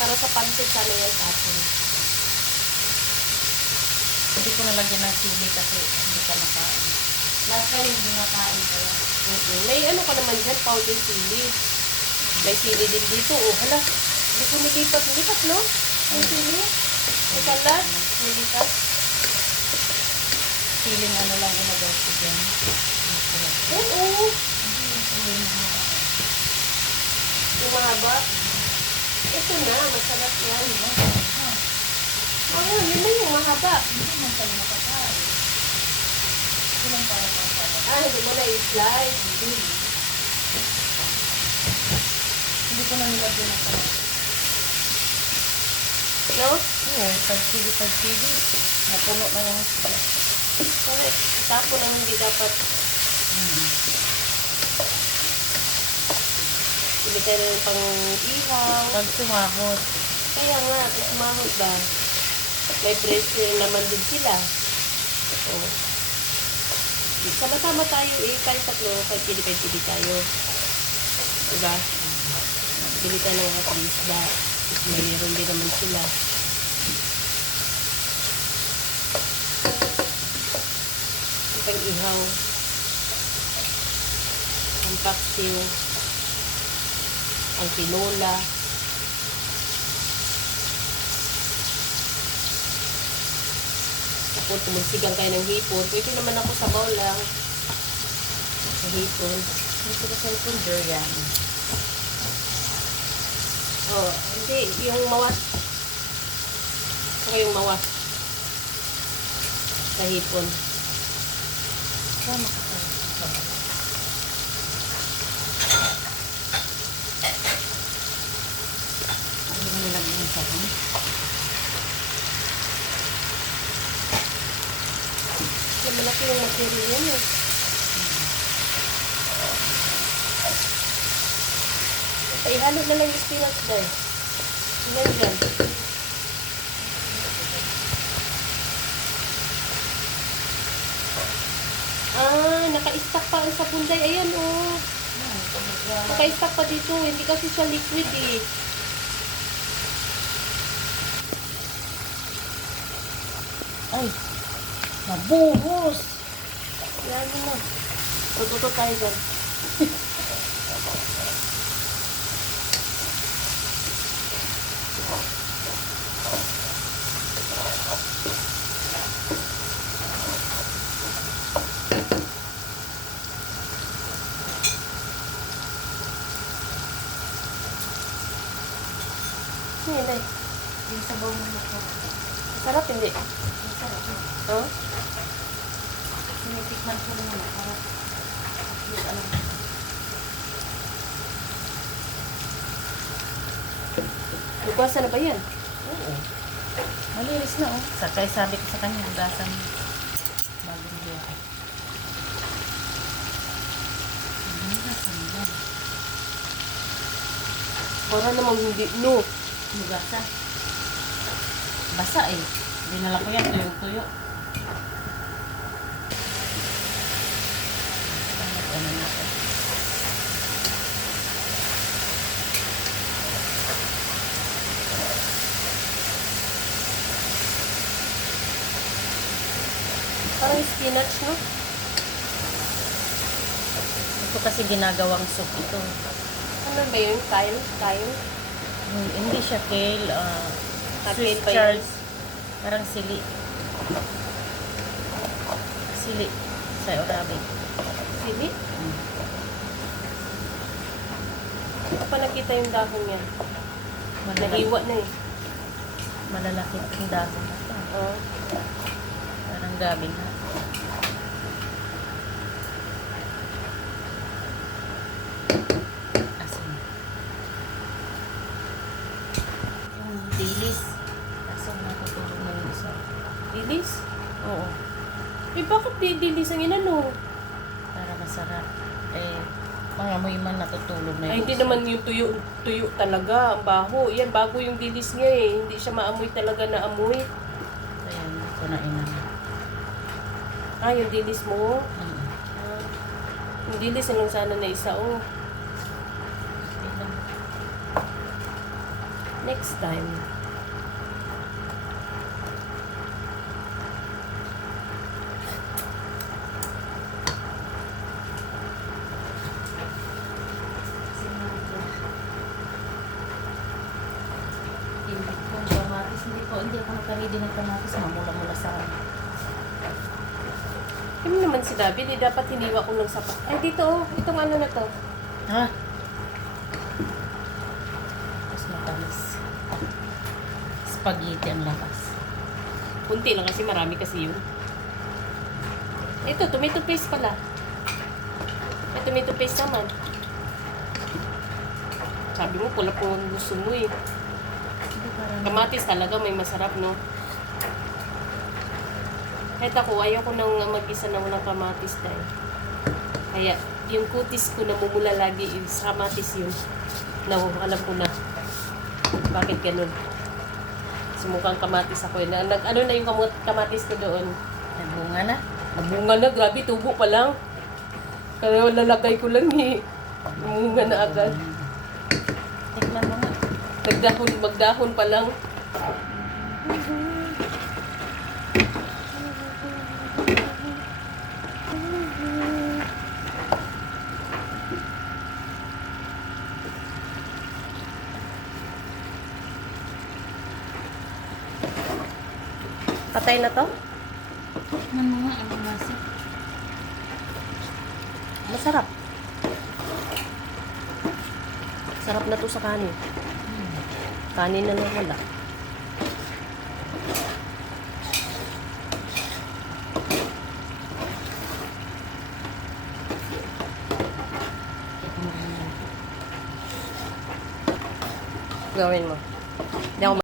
Para sa pansit, sana yan tapon. Hindi ko nalagyan ng sili kasi hindi ka nakain. Last time hindi nakain kaya. May ano ka naman dyan, powder sili. May sili din dito. Oh, hala. Hindi ko nilipat. Nilipat, no? Ang sili. May kalat. Nilipat. Siling ano lang ilagay ko dyan. Oo. Yung mahaba. Ito na, masarap yan. Oo, yun na yung mahaba. Hindi man tayo nakakain. Kulang para pang Hindi mo na i-slice. Hindi ko na nilagyan ng kalat. No? Oo, pag-sili. Napuno na yung Correct. Tapon ang hindi dapat. Hindi tayo ng pang-ihaw. pag sumahot. Kaya nga, sumahod ba? May pressure naman din sila. Oh. Sama-sama tayo eh. Tayo tatlo. Kahit pili tayo. Diba? Pili tayo ng at least ba? Mayroon din naman sila. Ang pang-ihaw. Ang paksiw. Ang tinola. Ako, tumulsigang kayo ng hipon. Pwede naman ako sa bowl lang. Sa hipon. Dito ko sa ipon, durian. Oh, hindi. Yung mawas. Saka yung mawas. Sa hipon. Sama ka tayo. Hindi mo nilagyan ng sabon. Malaki yung material yan eh. Ay, halo na lang yung spinach dahil. Ilan dyan? Naka-stack pa sa punday. Ayan, oh. Naka-stack pa dito. Hindi kasi siya liquid eh. Ay! Nabuhos! Yan mo na. Tututo tayo dyan. Hindi. Yung sabaw mo na ko. Sarap hindi. Masarap. Huh? Sinitikman ko rin naman. Para yung alam ko. Nagwasa na ba yan? Oo. Malinis na oh. Sakay sabi ko sa kanya, hugasan mo. Bagong diya. Hugasan mo yan. Para namang hindi. No. Hugasan. Basa eh. Dinala ko yan, tuyong-tuyo. Ano na ako. Parang spinach, no? Ito kasi ginagawang soup ito. Ano ba yun? Thyme? Thyme? Hindi siya kale. Kale Swiss pa yun? Charles. Parang sili. Sili. Sa Arabic. Sili? Hindi pa nakita yung dahon niya. Nahiwa na eh. Malalaki ang dahon na ito. Oh. Parang gabi na. Asin. Yung dilis. dilis? Oo. Eh, bakit dilis ang inano? Para masarap. Mangamoy man natutulog na Ay, hindi naman yung tuyo talaga, ang baho. Yan, bago yung dilis niya eh. Hindi siya maamoy talaga na amoy. Kaya hindi ko na inano. Ah, yung dilis mo? Mm. Ah, yung dilis na lang sana na isa, oh. Okay lang. Next time. Hindi ko kamatis. Hindi ako nakaredy ng kamatis. Mamula-mula sa akin. Ano naman si David, eh, dapat hiniwa ko lang sa Ay, dito, oh. Itong ano na to. Ha? Mas matamis. Spaghetti ang labas. Kunti lang kasi marami kasi yun. Ito, tomato paste pala. May tomato paste naman. Sabi mo, pula po ang gusto mo eh. Hindi parang... Kamatis talaga may masarap, no? Kahit ako, ayaw ko nang mag-isa na walang kamatis dahil. Kaya, yung kutis ko namumula lagi is kamatis yun. No, alam ko na. Bakit ganun? Sumukhang kamatis ako eh. Ano na yung kamatis ko doon? Nagbunga na. Namunga na, grabe, tubo pa lang. Kaya lalagay ko lang eh. Namunga na agad. Tikman mo nga. Magdahon pa lang. Patay na to? Tikman mo nga ang lasa. Masarap. Sarap na to sa kanin. Kanin na lang wala. Tikman mo nga. Gawin mo. Hindi ako